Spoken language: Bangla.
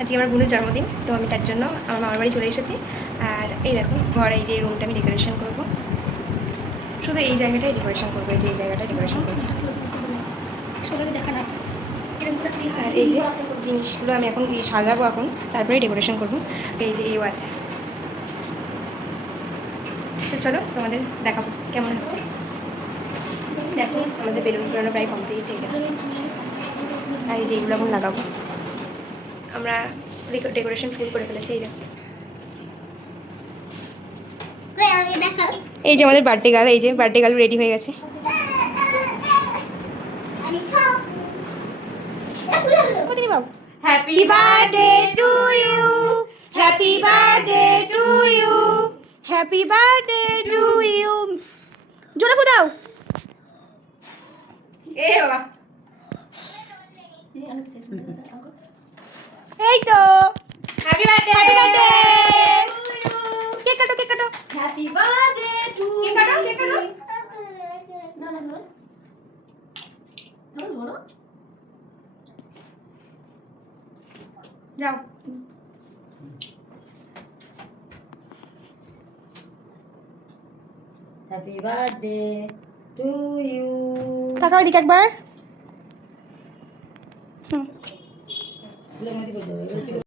আজকে আমার বোনের জন্মদিন, তো আমি তার জন্য আমার মামার বাড়ি চলে এসেছি। আর এই দেখো ঘরে এই যে রুমটা আমি ডেকোরেশন করবো, শুধু এই জায়গাটাই ডেকোরেশন করবো, এই যে এই জায়গাটাই ডেকোরেশন করবো। আর এই যে জিনিসগুলো আমি এখন সাজাবো, এখন তারপরে ডেকোরেশন করবো। এই যে এও আছে, তো চলো তোমাদের দেখাবো কেমন হচ্ছে। দেখো আমাদের বেলুন পুরানো প্রায় কমপ্লিট হয়ে গেল। আর এই যে এইগুলো এখন লাগাবো, আমরা ডেকোরেশন ফুল করে ফেলেছি। এই দেখো, এই যে আমাদের বার্থডে গার্ল, এই যে বার্থডে গার্ল রেডি হয়ে গেছে। Happy birthday to you, happy birthday to you, happy birthday to you. জোরে ফুদাও। এ বাবা, এই তো happy birthday, happy birthday. Cake কাটো, কেক কাটো। হ্যাপি বার্থডে টু, কেক কাটো, কেক কাটো। না না ধরো ধরো ধরো, যাও। Happy birthday to you. তাকাও এদিকে একবার। এগুলোর মধ্যে করে দেবো।